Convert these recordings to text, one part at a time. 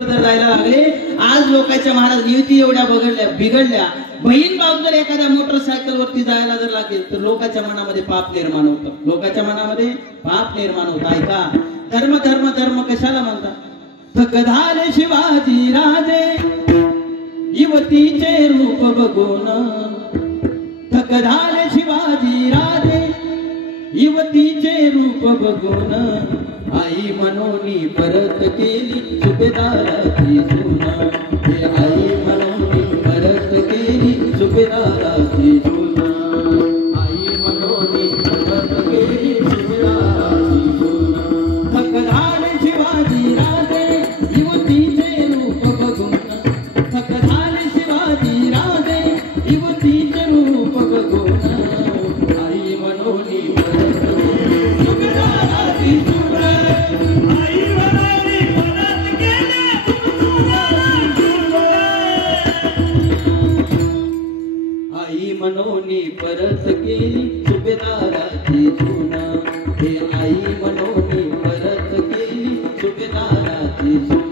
जायला लागले। आज लोकांच्या महाराज युती एवढ्या बिघडल्या बहीण भाऊ जर एखाद्या मोटरसायकल वरती जायला जर लागेल तर लोकांच्या मनामध्ये पाप निर्माण होतं, लोकांच्या मनामध्ये पाप निर्माण होतं। ऐका, धर्म धर्म धर्म कशाला म्हणतात? थक झाले शिवाजी राजे युवतीचे रूप बघून, थक झाले शिवाजी राजे युवतीचे रूप बघून, आई मनोनी परत केली सुभेदाराची सून, आई मनोनी परत केली सुभेदाराची सून, आई मनोनी परत केली सुभेदाराची सून। थक झाले शिवाजी राजे युवतीचे रूप बघून, थक झाले शिवाजी राजे युवतीचे रूप बघून, आई मनोनी परत केली सुभेदाराची सून, मनोनी परत केली सुभेदाराची सून, हे आई मनोनी परत केली सुभेदाराची सून।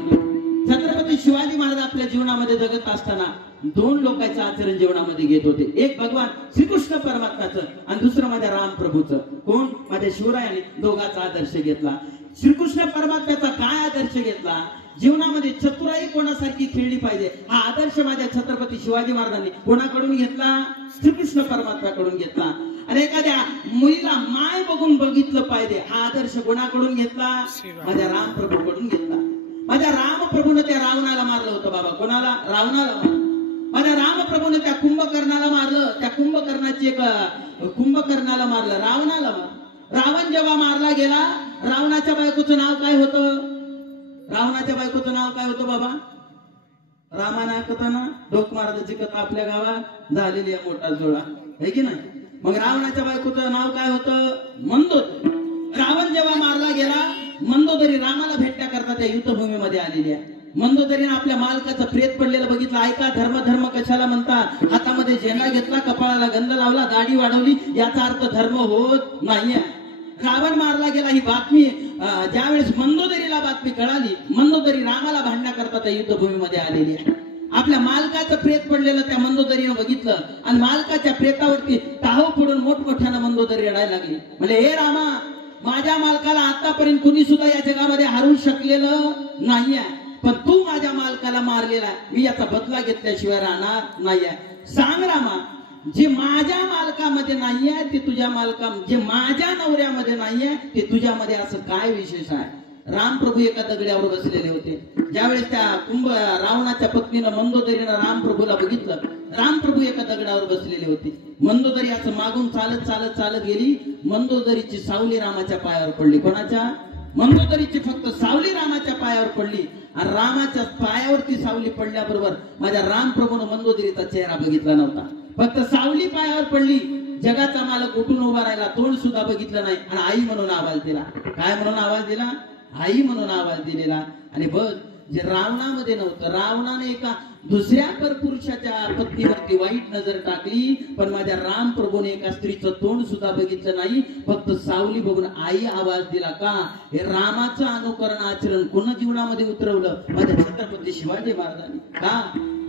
छत्रपती शिवाजी महाराज आपल्या जीवनामध्ये जगत असताना दोन लोकांचं आचरण जीवनामध्ये घेत होते, एक भगवान श्रीकृष्ण परमात्म्याचं आणि दुसरं माझ्या राम प्रभूचं। कोण? माझ्या शिवरायाने दोघांचा आदर्श घेतला। श्रीकृष्ण परमात्म्याचा काय आदर्श घेतला? जीवनामध्ये चतुराई कोणासारखी खेळली पाहिजे हा आदर्श माझ्या छत्रपती शिवाजी महाराजांनी कोणाकडून घेतला? श्रीकृष्ण परमात्म्याकडून घेतला। आणि एखाद्या मुलीला माय बघून बघितलं पाहिजे हा आदर्श कोणाकडून घेतला? माझ्या राम प्रभूकडून घेतला। माझ्या राम प्रभूने त्या रावणाला मारलं होतं बाबा। कोणाला? रावणाला। माझ्या राम प्रभूने त्या कुंभकर्णाला मारलं, त्या कुंभकर्णाला मारलं, रावणाला मारलं। रावण जेव्हा मारला गेला, रावणाच्या बायकोचं नाव काय होतं? रावणाच्या बायकोचं नाव काय होतं बाबा? रामाना कथाना डोक महाराजांची कथा आपल्या गावात झालेली आहे, मोठा जोडा आहे की नाही? मग रावणाच्या बायकोचं नाव काय होतं? मंदोदरी। रावण जेव्हा मारला गेला, मंदोदरी रामाला भेटण्या करता त्या युद्धभूमीमध्ये आलेली आहे। मंदोदरीने आपल्या मालकाचं प्रेत पडलेलं बघितलं। ऐका, धर्म धर्म कशाला म्हणतात? हातामध्ये झेंडा घेतला, कपाळाला गंध लावला, दाढी वाढवली, याचा अर्थ धर्म होत नाहीये। रावण मारला गेला ही बातमी ज्यावेळेस मंदोदरीला बातमी कळाली, मंदोदरी रामाला भांडण्या करता त्या युद्धभूमीमध्ये आलेली आहे। आपल्या मालकाचं प्रेत पडलेलं त्या मंदोदरीनं बघितलं आणि मालकाच्या प्रेतावरती टाहो पडून मोठमोठ्यानं मंदोदरी रडायला लागली। म्हणजे हे रामा, माझ्या मालकाला आतापर्यंत कुणी सुद्धा या जगामध्ये हरवू शकलेलं नाहीये, पण तू माझ्या मालकाला मारलेला, मी याचा बदला घेतल्याशिवाय राहणार नाहीये। सांग रामा, जे माझ्या मालकामध्ये नाहीये ते तुझ्या जे माझ्या नवऱ्यामध्ये नाहीये ते तुझ्यामध्ये असं काय विशेष आहे? राम प्रभू एका दगड्यावर बसलेले होते। ज्यावेळेस त्या रावणाच्या पत्नीनं मंदोदरीनं राम प्रभूला बघितलं, राम प्रभू एका दगडावर बसलेले होते। मंदोदरी असं मागून चालत चालत चालत गेली, मंदोदरीची सावली रामाच्या पायावर पडली। कोणाच्या? मंदोदरीची फक्त सावली रामाच्या पायावर पडली आणि रामाच्या पायावरती सावली पडल्याबरोबर माझ्या राम प्रभूनं मंदोदरीचा चेहरा बघितला नव्हता, फक्त सावली पायावर पडली। जगाचा मालक उठून उभा राहिला, तोंड सुद्धा बघितलं नाही आणि आई म्हणून आवाज दिला। काय म्हणून आवाज दिला? आई म्हणून आवाज दिलेला। आणि बघ, जे रावणामध्ये नव्हतं, रावणाने एका दुसऱ्या परपुरुषाच्या पत्नीवरती वाईट नजर टाकली, पण माझ्या राम प्रभूने एका स्त्रीचं तोंड सुद्धा बघितलं नाही, फक्त सावली बघून आई आवाज दिला। का? हे रामाचं अनुकरण आचरण कोण जीवनामध्ये उतरवलं? माझ्या छत्रपती शिवाजी महाराजांनी। का?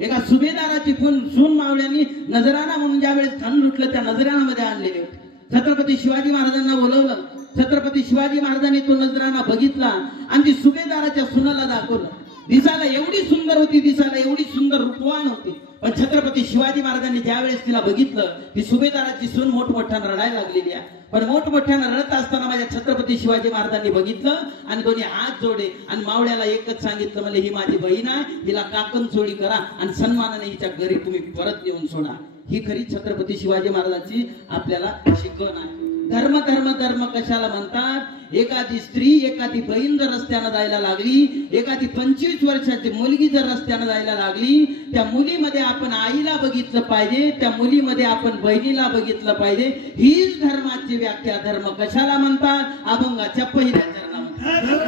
एका सुभेदाराची सून मावळ्यांनी नजराणा म्हणून ज्यावेळेस धन लुटलं त्या नजराणामध्ये आणलेले होते। छत्रपती शिवाजी महाराजांना बोलवलं, छत्रपती शिवाजी महाराजांनी तो नजराणा बघितला आणि ती सुभेदाराच्या सुनाला दाखवलं। दिसायला एवढी सुंदर होती, दिसायला एवढी सुंदर रूपवान होती, पण छत्रपती शिवाजी महाराजांनी ज्यावेळेस तिला बघितलं, ती सुभेदाराची सून मोठमोठ्यानं रडायला लागलेली आहे। पण मोठमोठ्यानं रडत असताना माझ्या छत्रपती शिवाजी महाराजांनी बघितलं आणि दोन्ही हात जोडले आणि मावळ्याला एकच सांगितलं, म्हणजे ही माझी बहीण आहे, हिला काकण चोळी करा आणि सन्मानाने हिच्या घरी तुम्ही परत येऊन सोडा। ही खरी छत्रपती शिवाजी महाराजांची आपल्याला शिकवण आहे। धर्म धर्म धर्म कशाला म्हणतात? एखादी स्त्री, एखादी बहीण जर रस्त्यानं जायला लागली, एखादी 25 वर्षाची मुलगी जर रस्त्यानं जायला लागली, त्या मुलीमध्ये आपण आईला बघितलं पाहिजे, त्या मुलीमध्ये आपण बहिणीला बघितलं पाहिजे। हीच धर्माची व्याख्या। धर्म कशाला म्हणतात? अभंगाच्या पहिल्या चरणामध्ये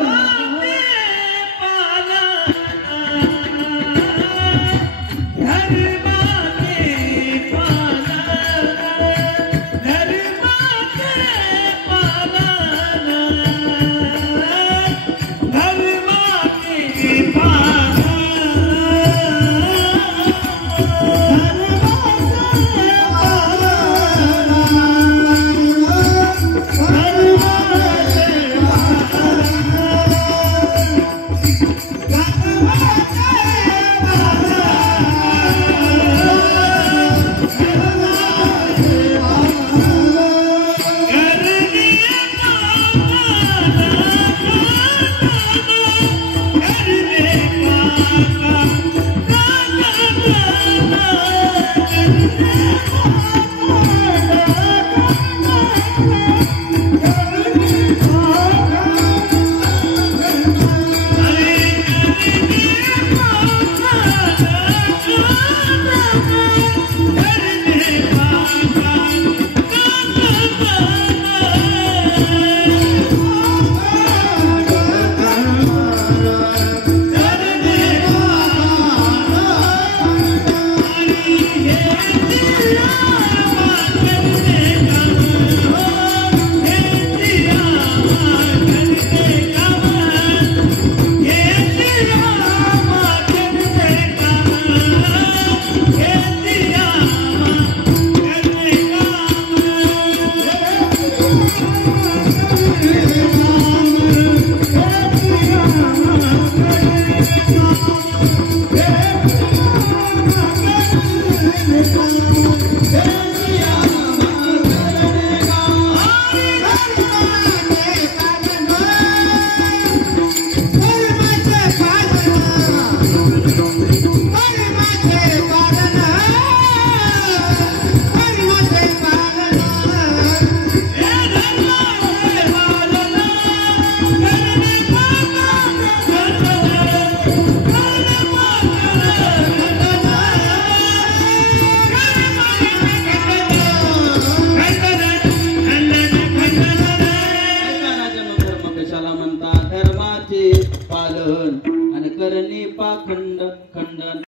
Bye. पाखंडन आणि करणी पाखंड खंडन